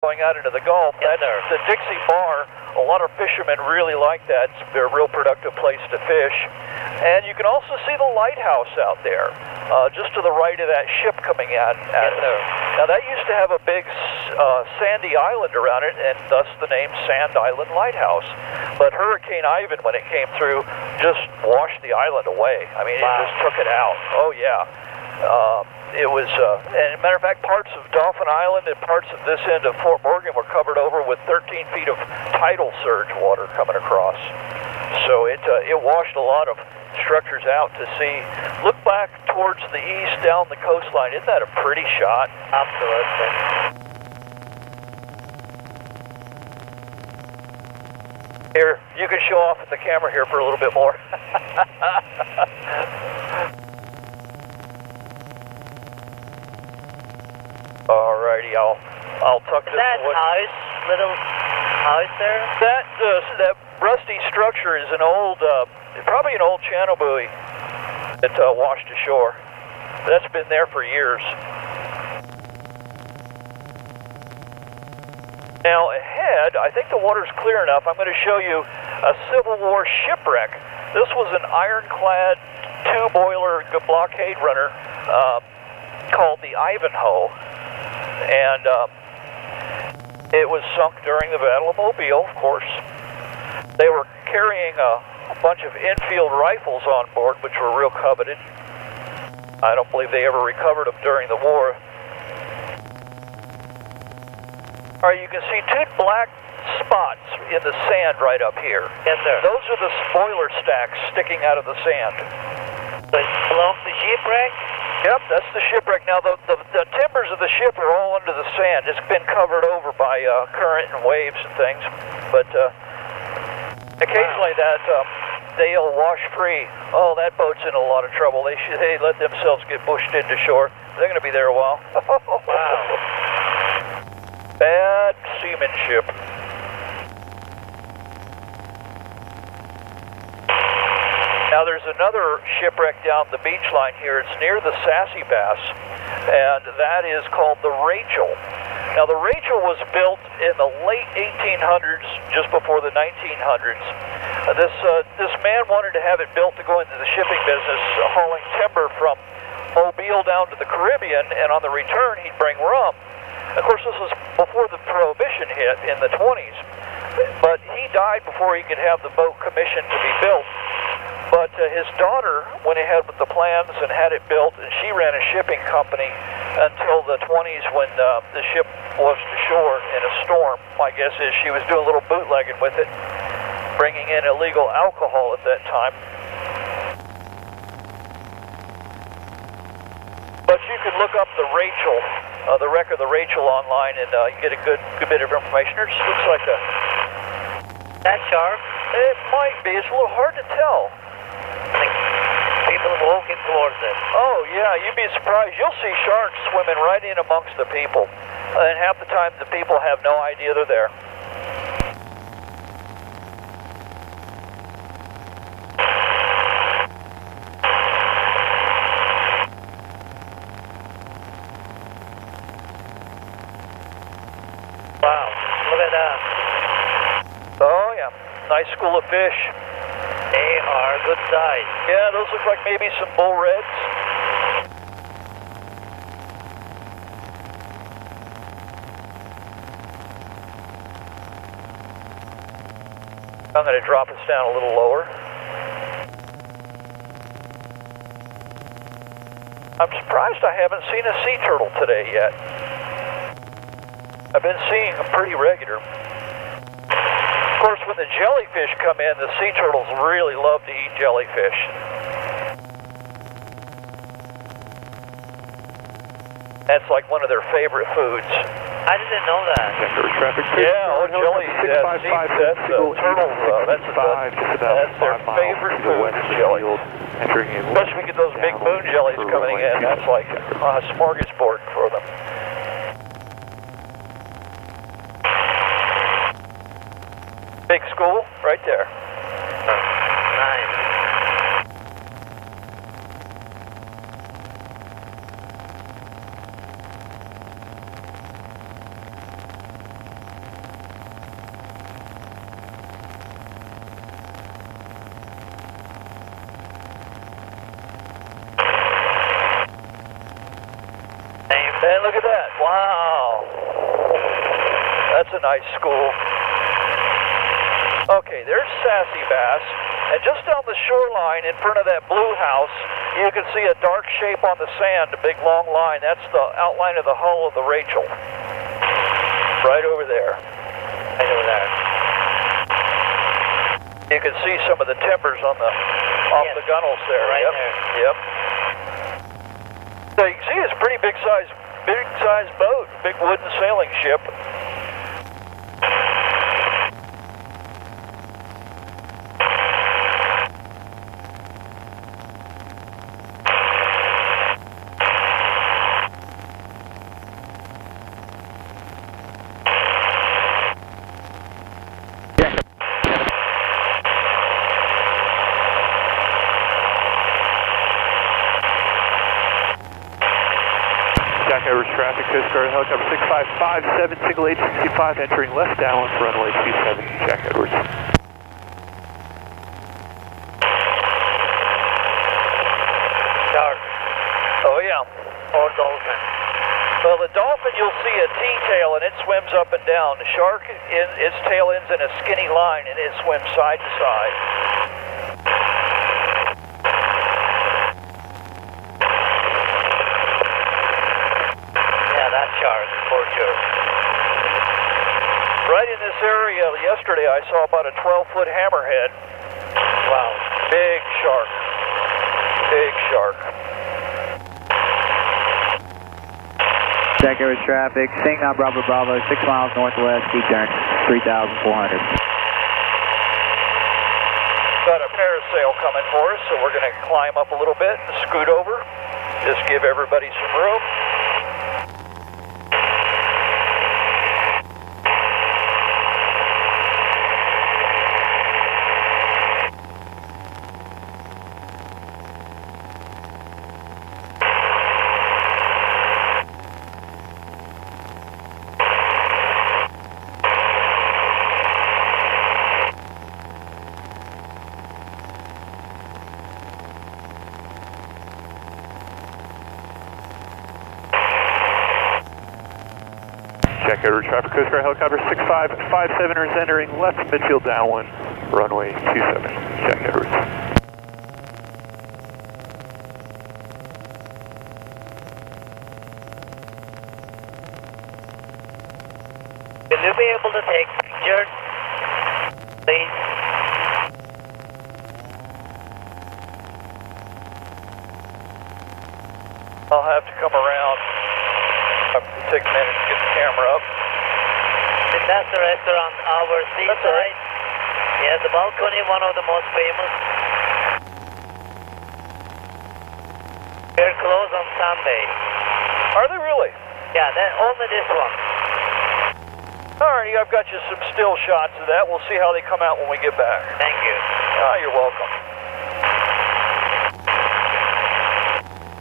going out into the Gulf. Yes, That's the Dixie Bar. A lot of fishermen really like that. It's a real productive place to fish. And you can also see the lighthouse out there, just to the right of that ship coming at Yes, sir. Now that used to have a big sandy island around it, and thus the name Sand Island Lighthouse. But Hurricane Ivan, when it came through, just washed the island away. I mean, Wow. it just took it out. Oh yeah. It was, and as a matter of fact, parts of Dauphin Island and parts of this end of Fort Morgan were covered over with 13 feet of tidal surge water coming across. So it washed a lot of structures out to sea. Look back towards the east down the coastline. Isn't that a pretty shot? Absolutely. Here, you can show off at the camera here for a little bit more. Alrighty, I'll tuck this That away. little house there? That rusty structure is an old, probably an old channel buoy that washed ashore. That's been there for years. Now ahead, I think the water's clear enough. I'm going to show you a Civil War shipwreck. This was an ironclad two-boiler blockade runner called the Ivanhoe, and it was sunk during the Battle of Mobile, of course. They were carrying a bunch of Enfield rifles on board, which were real coveted. I don't believe they ever recovered them during the war. All right, you can see two black spots in the sand right up here. Yes, sir. Those are the spoiler stacks sticking out of the sand. So it belongs to shipwreck? Yep, that's the shipwreck. Now, the timbers of the ship are all under the sand. It's been covered over by current and waves and things. But occasionally they'll wash free. Oh, that boat's in a lot of trouble. They let themselves get pushed into shore. They're going to be there a while. Wow. Bad seamanship. Now there's another shipwreck down the beach line here. It's near the Sassy Bass, and that is called the Rachel. Now the Rachel was built in the late 1800s, just before the 1900s. This man wanted to have it built to go into the shipping business, hauling timber from Mobile down to the Caribbean, and on the return he'd bring rum. Of course, this was before the Prohibition hit in the 20s, but he died before he could have the boat commissioned to be built. But his daughter went ahead with the plans and had it built, and she ran a shipping company until the 20s when the ship washed ashore in a storm. My guess is she was doing a little bootlegging with it, bringing in illegal alcohol at that time. But you can look up the Rachel, the wreck of the Rachel online, and you get a good bit of information. It just looks like a... That sharp? It might be. It's a little hard to tell. Like people walking towards it. Oh, yeah, you'd be surprised. You'll see sharks swimming right in amongst the people. And half the time, the people have no idea they're there. Wow, look at that. Oh, yeah. Nice school of fish. They are good size. Yeah, those look like maybe some bull reds. I'm going to drop us down a little lower. I'm surprised I haven't seen a sea turtle today yet. I've been seeing them pretty regular. Of course, when the jellyfish come in, the sea turtles really love to eat jellyfish. That's like one of their favorite foods. I didn't know that. Yeah, oh, jelly, that's turtle, that's their favorite food, jelly. Especially when we get those big moon jellies coming in, that's like a smorgasbord for them. Big school, right there. Nice. That's a nice school. Okay, there's Sassy Bass. And just down the shoreline in front of that blue house, you can see a dark shape on the sand, a big long line. That's the outline of the hull of the Rachel. Right over there. Right over there. You can see some of the timbers on the off the gunnels there. Right yep. there. Yep. So you can see it's a pretty big size boat, big wooden sailing ship. Jack Edwards traffic, Coast Guard helicopter 6557, single 865, entering left downwind for runway 27, Jack Edwards. Shark. Oh yeah. Or dolphin. Well, the dolphin, you'll see a T-tail, and it swims up and down. The shark, its tail ends in a skinny line, and it swims side to side. Yeah, that's shark, for sure. Right in this area, yesterday, I saw about a 12-foot hammerhead. Wow. Big shark. Big shark. Jack Edwards traffic, Sing Bravo Bravo, 6 miles northwest, keep turn 3,400. Got a parasail coming for us, so we're going to climb up a little bit and scoot over. Just give everybody some room. Jack Edwards traffic, Coast Guard helicopter 6557 is entering left midfield downwind, runway 27, Jack Edwards. Will you be able to take pictures, please? I'll have to come around. I'll have to take a minute to get the camera up. That's the restaurant, our seaside. That's all right. Yeah, the balcony, one of the most famous. They're closed on Sunday. Are they really? Yeah, only this one. All right, I've got you some still shots of that. We'll see how they come out when we get back. Thank you. You're welcome.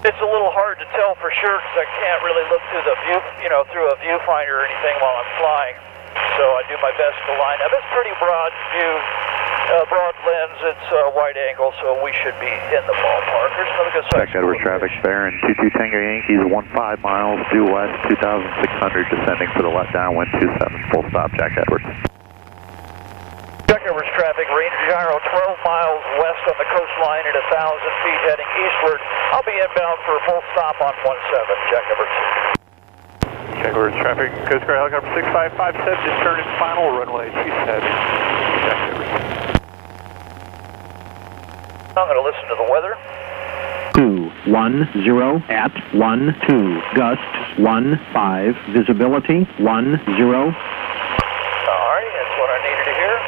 It's a little hard to tell for sure because I can't really look through the view, through a viewfinder or anything while I'm flying. So I do my best to line up. It's pretty broad view, broad lens. It's wide angle, so we should be in the ballpark. There's another good size. Jack Edwards traffic, Baron 22 Tango Yankees, 15 miles due west, 2,600, descending for the left downwind, 27, full stop, Jack Edwards. Jack Edwards traffic, range gyro 12 miles west on the coastline at 1,000 feet heading eastward. I'll be inbound for a full stop on 17, Jack Edwards. Jack Edwards traffic, Coast Guard helicopter 6557 is turning final, runway 27, Jack Edwards. I'm going to listen to the weather. 210 at 12, gust 15, visibility 10. All right, that's what I needed to hear.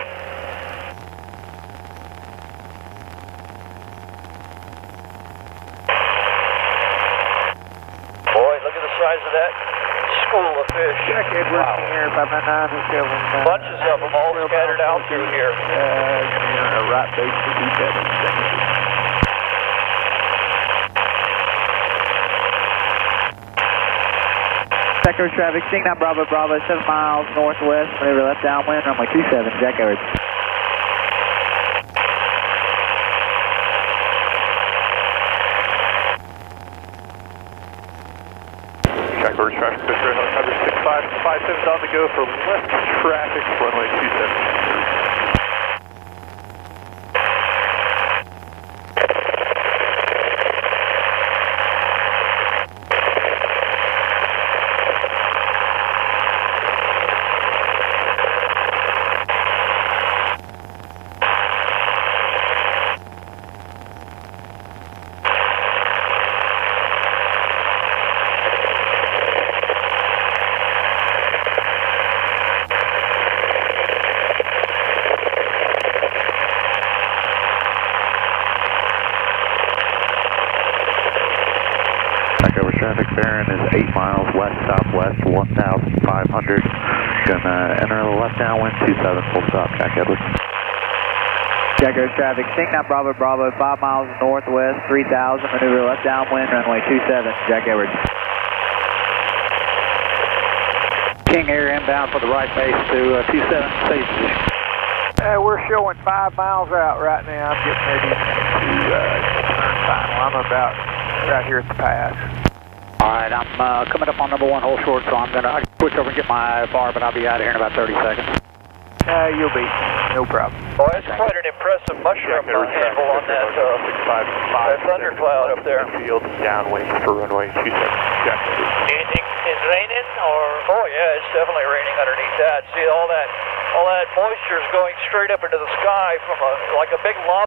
Boy, look at the size of that school of fish. Jack Edwards here, 599, Bunches of them all scattered out through here. Right base to D7. Jack Edwards traffic, Sing Bravo Bravo, 7 miles northwest, maneuver left downwind, runway 27, Jack Edwards. Jack Edwards traffic, Coast Guard helicopter 6557 on the go for left traffic, runway 27. Traffic bearing is 8 miles west-southwest, 1,500. Gonna enter the left downwind, 27, full stop, Jack Edwards. Jack Edwards traffic, Sting Bravo Bravo, 5 miles northwest, 3,000, maneuver left downwind, runway 27, Jack Edwards. King Air inbound for the right base to 27, safe position. We're showing 5 miles out right now. I'm getting ready to turn final. I'm about right here at the pass. All right, I'm coming up on number 1 hole short, so I'm going to switch over and get my IFR, but I'll be out of here in about 30 seconds. You'll be, no problem. Oh, that's quite an impressive mushroom handle on that thundercloud up there. Field downwind for runway 27. Jack Edwards. Do you think it's raining or? Oh yeah, it's definitely raining underneath that. See all that moisture is going straight up into the sky from like a big lava